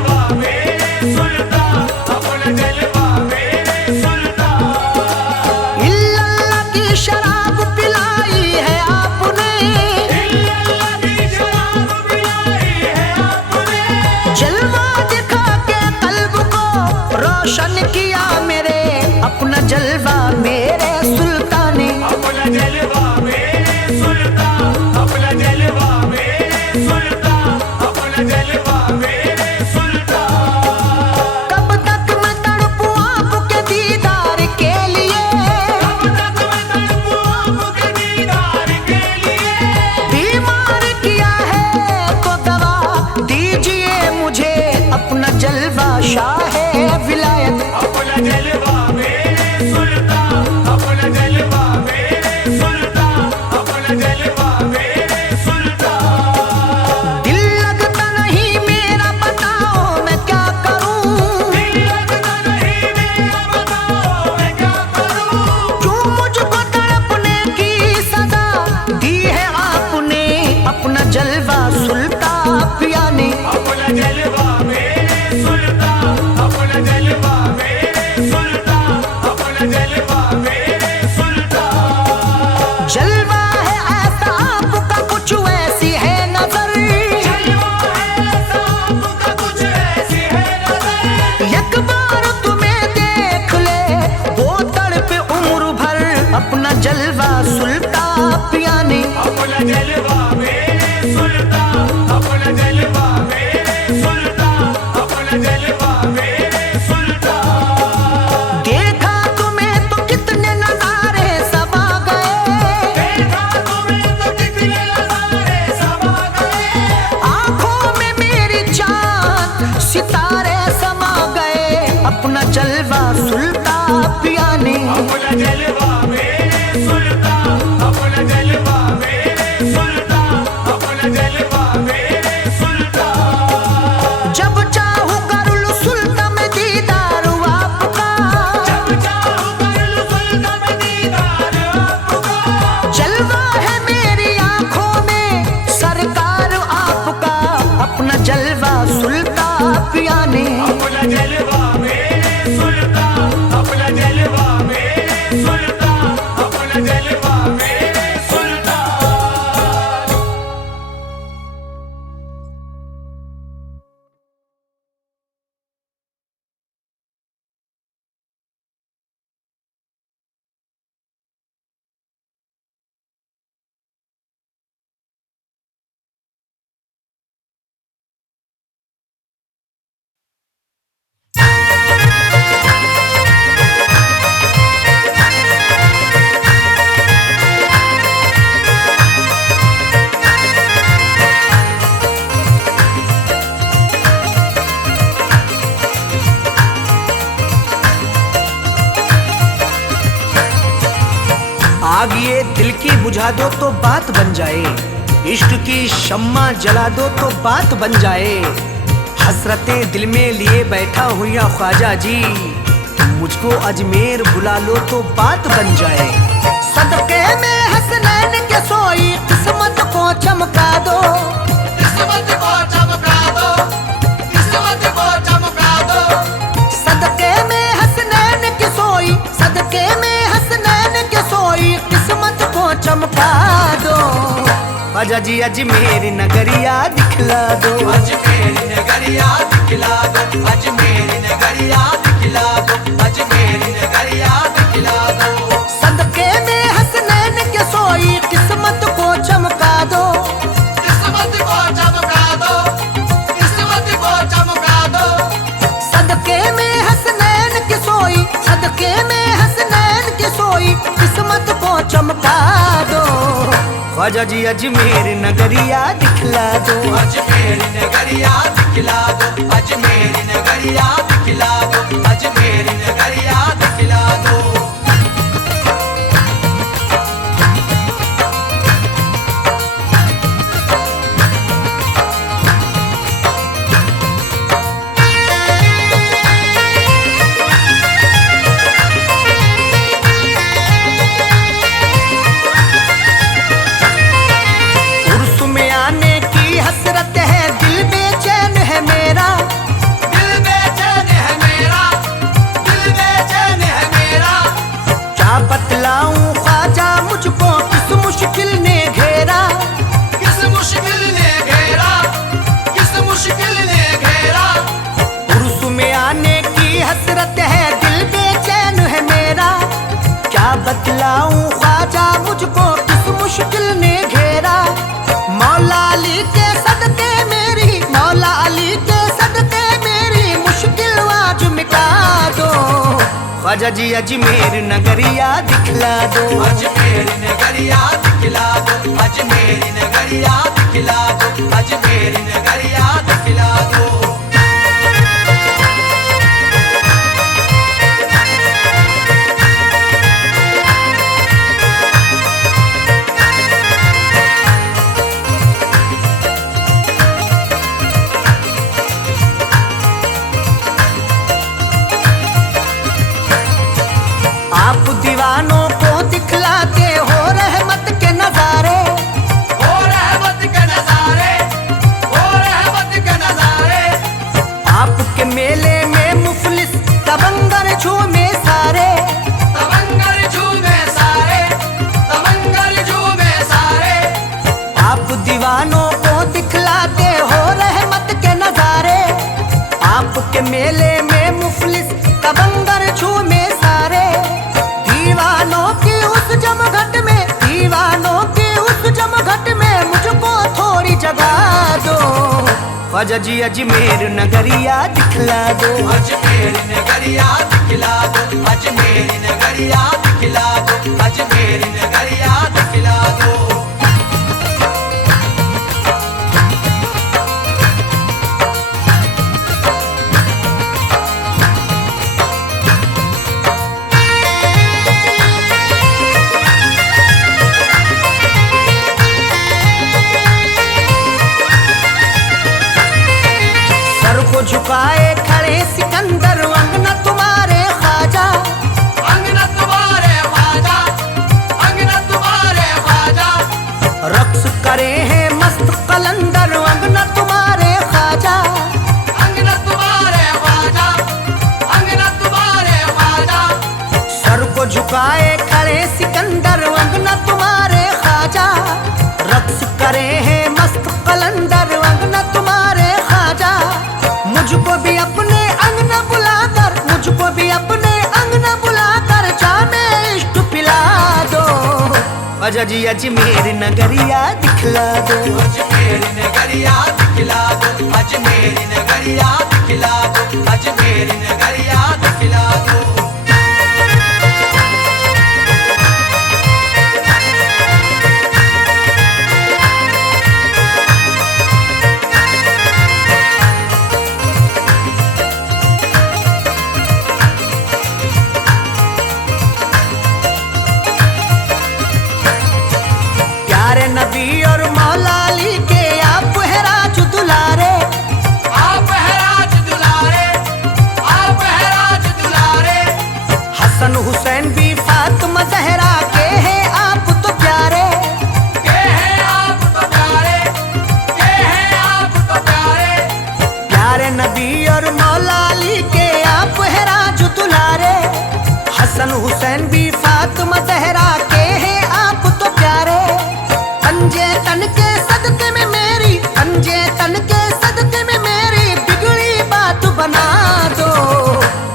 जलवा मेरे सुल्तान, अपना जलवा मेरे सुल्तान। इल्लल्लाह की शराब पिलाई है आपने, इल्लल्लाह की शराब पिलाई है आपने। जलवा दिखा के कल्ब को रोशन किया मेरे, अपना जलवा मेरे सुल्ताने। अपना जलवा मेरे सुल्तान, अपना जलवा मेरे सुल्तान, अपना जलवा मेरे सुल्तान। कब तक मैं तड़पूं आपके दीदार के लिए, कब तक मैं तड़पूं आपके दीदार के लिए। बीमार किया है तो दवा दीजिए मुझे, अपना जलवा शाह विलायत। अपना जलवा मेरे सुल्तान, अपना जलवा मेरे सुल्तान, अपना जलवा मेरे सुल्तान। दिल लगता नहीं मेरा, बताओ मैं क्या करूं, दिल लगता नहीं मेरा, बताओ मैं क्या करूं। क्यों मुझको तड़पने की सजा दी है आपने, अपना जलवा सुल्तान पिया ने। अपना जलवा मेरे सुल्तान, अपना जलवा मेरे सुल्तान, अपना जलवा मेरे सुल्तान। जलवा है ऐसा आपका, कुछ ऐसी है नजर, जलवा है ऐसा आपका, कुछ ऐसी है नजर। एक बार तुम्हें देख ले वो तड़पे उम्र भर, अपना जलवा सुल्तान पिया ने। अपना जलवा मेरे सुल्तान, अपना जलवा मेरे सुल्तान, अपना जलवा मेरे सुल्तान। देखा तुम्हें तो कितने नजारे समा गए, देखा तुम्हें तो कितने नजारे समा गए। आंखों में मेरी चांद सितारे समा गए, अपना जलवा सुल्तान पिया ने। अपना जलवा मेरे सुल्तान, अपना जलवा मेरे सुल्तान, अपना जलवा मेरे सुल्तान। जब चाहूं कर लूं सुल्तान में दीदार आपका, जब चाहूं कर लूं सुल्तान में दीदार आपका। जलवा है मेरी आंखों में सरकार आपका, अपना जलवा सुल्तान पिया ने। अपना जलवा मेरे सुल्तान, अपना जलवा मेरे सुल्तान, अपना जलवा मेरे सुल्तान। आग ये दिल की बुझा दो तो बात बन जाए, इश्क की शम्मा जला दो तो बात बन जाए। हसरतें दिल में लिए बैठा हूँ या ख्वाजा जी, तुम मुझको अजमेर बुला लो तो बात बन जाए। सदके में हसनैन के सोई किस्मत को चमका दो, किस्मत को चमका दो, किस्मत को चमका दो। सदके में हसनैन के सोई, सदके में हसनैन के सोई किस्मत को चमका दो। ख्वाजा जी अजमेर नगरिया दिखला दो, अजमेर नगरिया दिखला दो, अजमेर नगरिया दिखला दो, अजमेर नगरिया दिखला दो। सदके में हसनैन के सोई किस्मत को चमका दो, किस्मत को चमका दो, किस्मत को चमका दो। सदके में हसनैन के सोई, सदके में हसनैन के सोई किस्मत को चमका दो। ख्वाजा जी अजमेर नगरिया दिखला दो, अजमेर नगरिया दिखला दो, अजमेर नगरिया दिखला दो, अजमेर नगरिया दिखला दो। ख्वाजा जी अजमेर नगरिया दिखला दो, अजमेर नगरिया दिखला दो, अजमेर नगरिया दिखला दो, अजमेर नगरिया दिखला दो। आप दीवानों को दिखलाते हो रहमत के नजारे, ओ रहमत के नजारे, ओ रहमत के नजारे। आपके मेले में मुफलिस तबंगर झूमे सारे, तमंगर झूमे सारे, तमंगर झूमे सारे। आप दीवानों को दिखलाते हो रहमत के नजारे, आपके मेले में मुफलिस तबंगर झूमे सारे। दीवानों की उस जमघट में, दीवानों की उस जमघट में मुझको थोड़ी जगह दो, ख्वाजा जी अजमेर नगरिया दिखला दो, अजमेर नगरिया दिखला दो, अजमेर नगरिया दिखला दो, अजमेर नगरिया दिखला दो। सर को झुकाए खड़े सिकंदर अंगना तुम्हारे ख्वाजा, अंगना तुम्हारे ख्वाजा, अंगना तुम्हारे ख्वाजा। रक्स करे हैं मस्त कलंदर अंगना तुम्हारे ख्वाजा। अंगना तुम्हारे ख्वाजा, अंगना तुम्हारे ख्वाजा। सर को झुकाए खड़े सिकंदर अंगना तुम्हारे ख्वाजा, रक्स करे हैं मस्त कलंदर अंगना तुम्हारे ख्वाजा। मुझको भी अपने अंगना बुलाकर, मुझको भी अपने अंगना बुलाकर जामे इश्क पिला दो, ख्वाजा जी अजमेर नगरिया दिखला दो, अजमेर नगरिया दिखला दो, अजमेर नगरिया दिखला दो, अजमेर नगरिया दिखला दो। प्यारे नबी और मौला अली के आप है राज दुलारे, आप है राज दुलारे, आप है राज दुलारे। हसन हुसैन भी फातिमा जहरा के हैं आप तो प्यारे, के हैं आप तो प्यारे, के हैं आप तो प्यारे। प्यारे नबी और मौला अली के आप है राज दुलारे। हसन हुसैन भी फातिमा जहरा के हैं आप तो प्यारे। पंजे तन के सदके में मेरी, पंजे तन के सदके में मेरी बिगड़ी बात बना दो,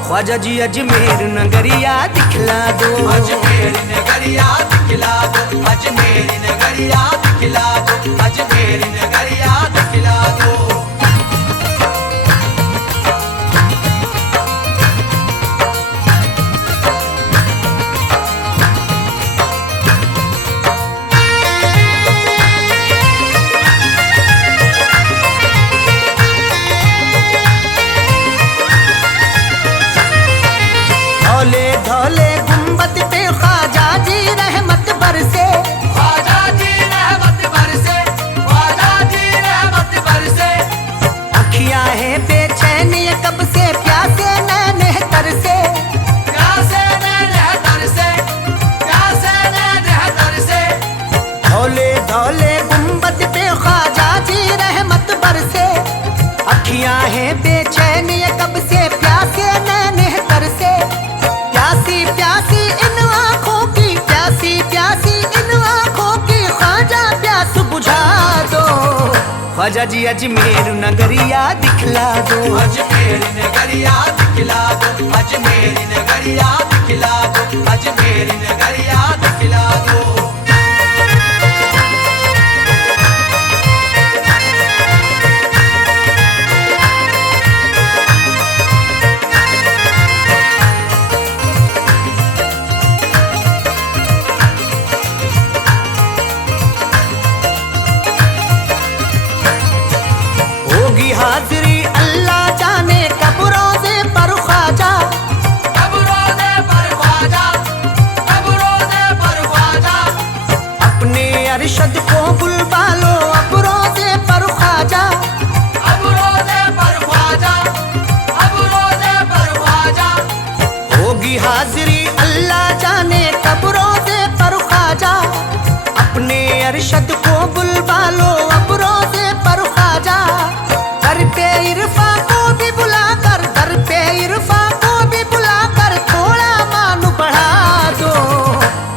ख्वाजा जी अजमेर नगरिया दिखला दो, अजमेर नगरिया दिखला दो, अजमेर नगरिया दिखला दो, अजमेर नगरिया दिखला दो। धौले धौले गुंबद पे ख्वाजा जी रहमत बरसे, ख्वाजा जी रहमत बरसे, ख्वाजा जी रहमत बरसे। अखियां हैं बेचैन ये कब से प्यासे नैने तरसे, प्यासे नैने तरसे, प्यासे नैने तरसे। धौले धौले गुंबद पे ख्वाजा जी रहमत बरसे। अखियां हैं बेचैन ये कब से प्यासे नैने तरसे। प्यासी प्यासी इन आँखों की, प्यासी प्यासी इन आँखों की ख्वाजा प्यास बुझा दो, ख्वाजा जी अजमेर नगरिया दिखला दो, अजमेर नगरिया दिखला दो, अजमेर नगरिया दिखला दो, अजमेर नगरिया दिखला दो।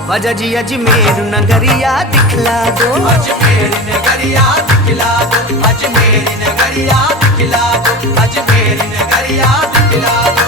जी अजमेर नगरिया दिखला दो, अजमेर नगरिया दिखला दो, अजमेर नगरिया दिखला दो, अजमेर नगरिया दिखला दो।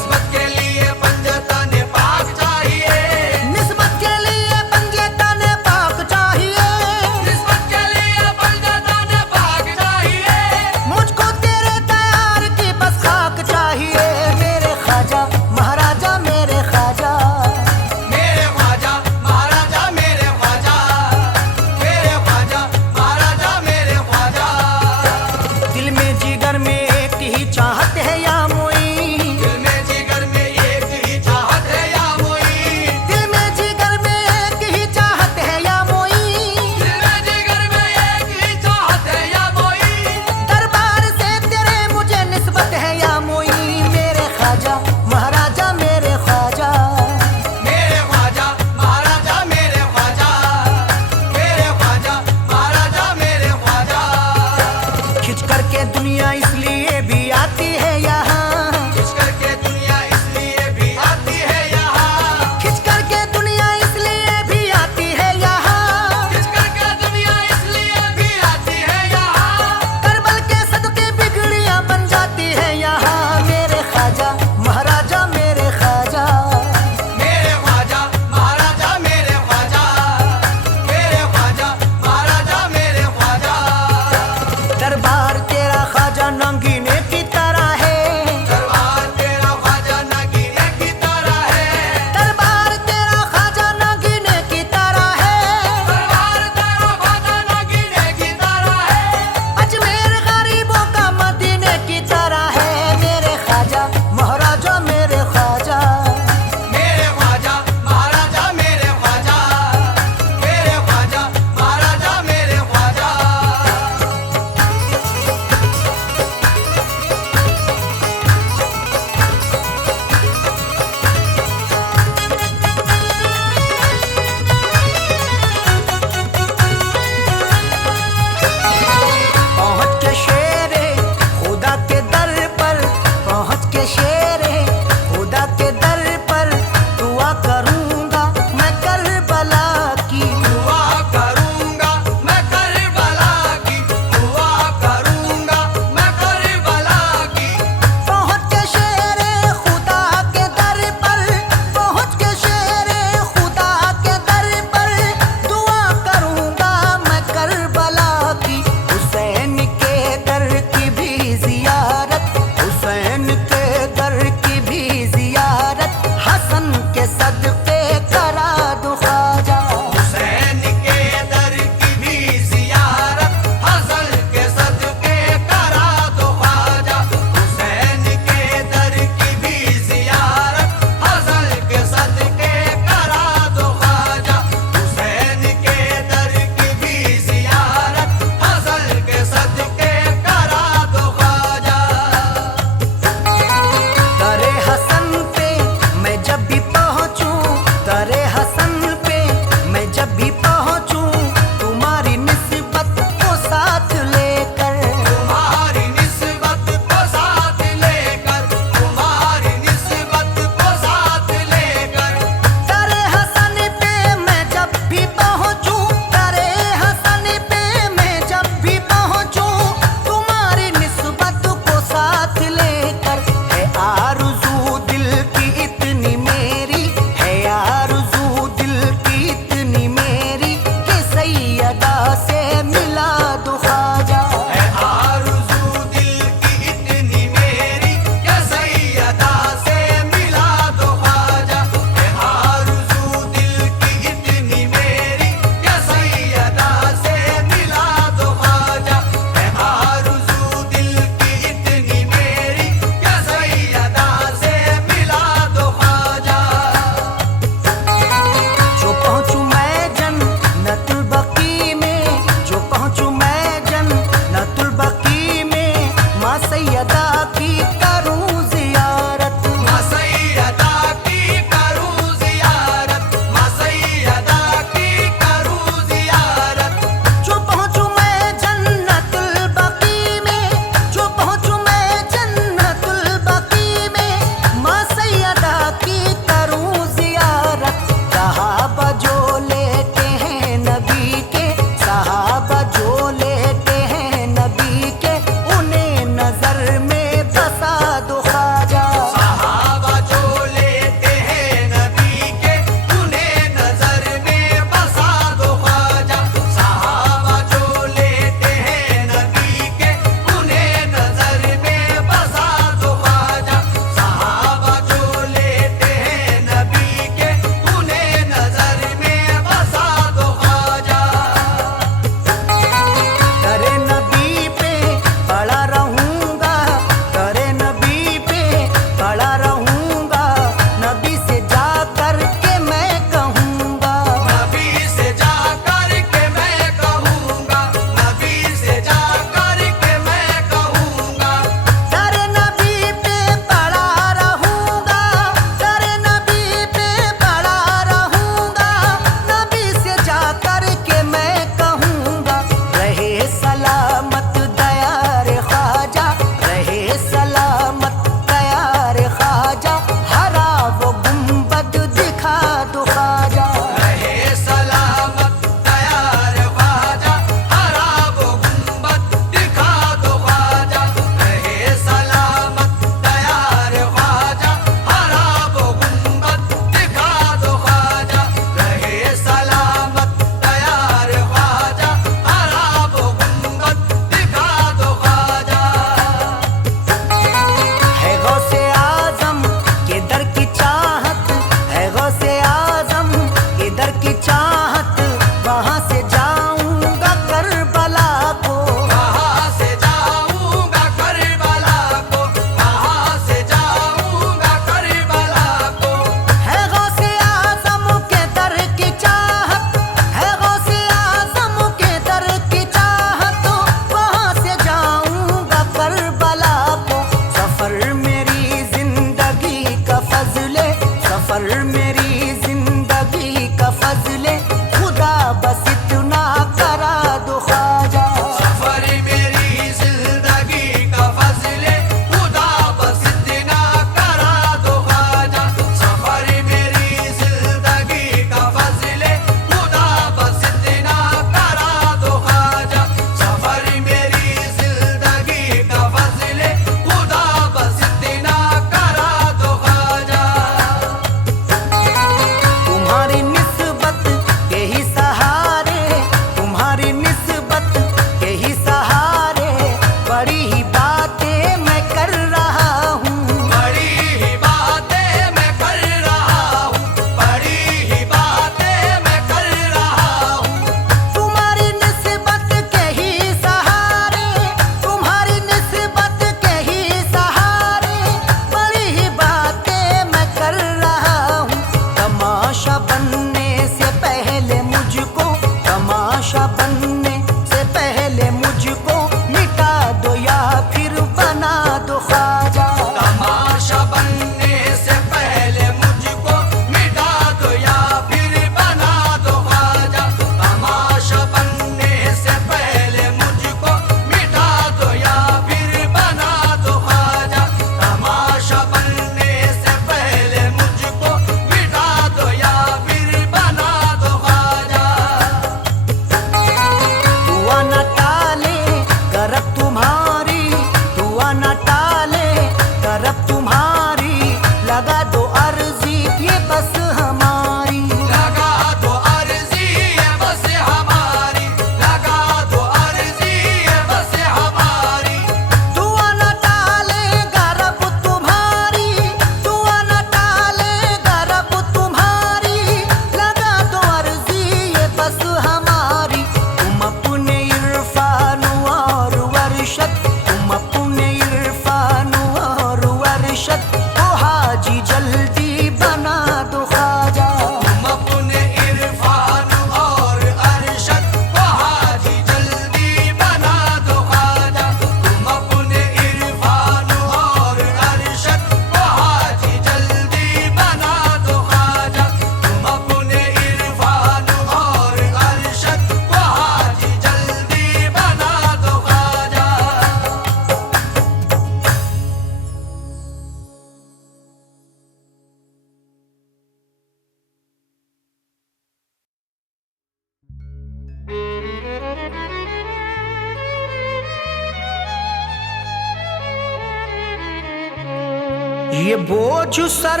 ये बोझ सर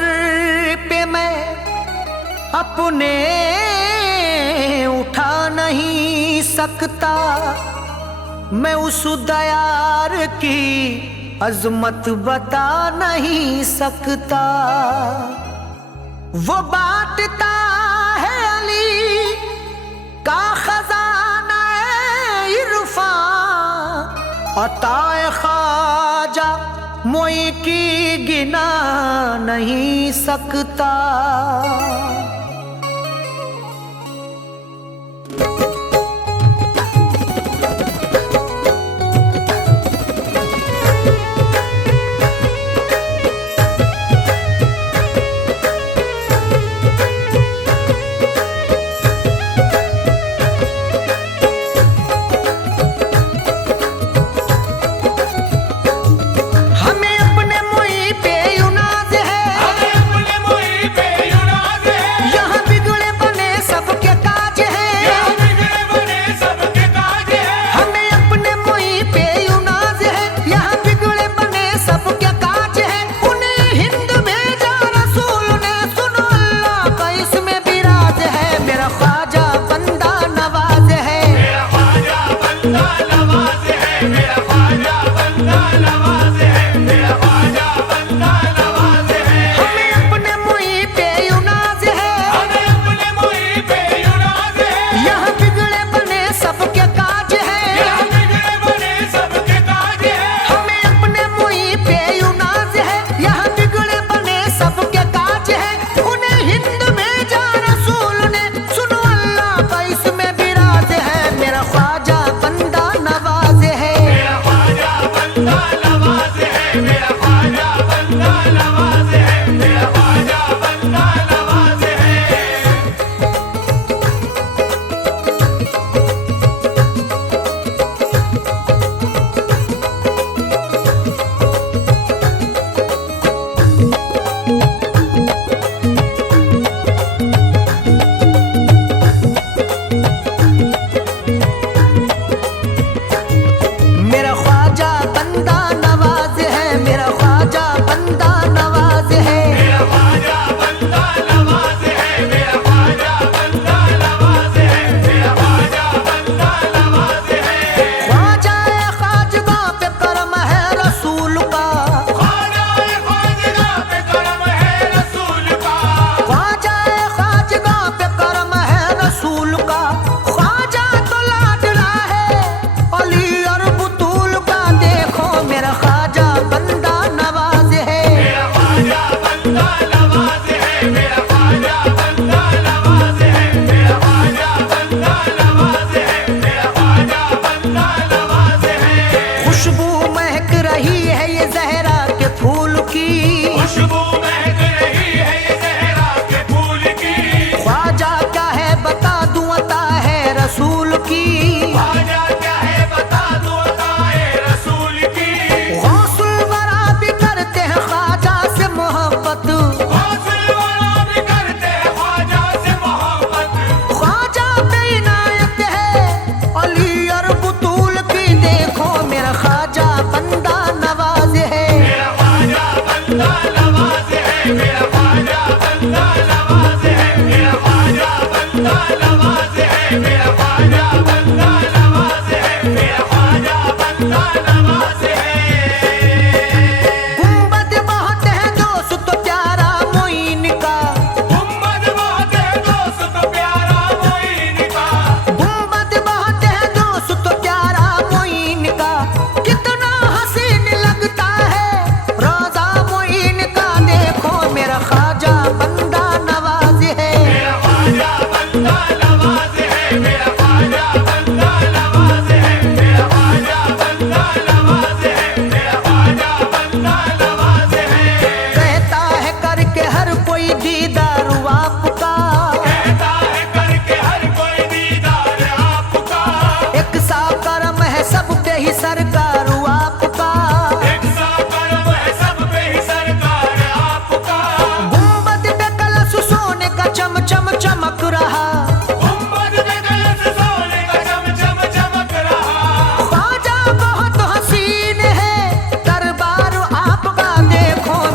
पे मैं अपने उठा नहीं सकता, मैं उस दयार की अजमत बता नहीं सकता। वो बांटता है अली का खजाना इरफान, अताए ख्वाजा मोई की गिना नहीं सकता।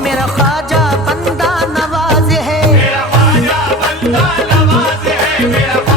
मेरा है मेरा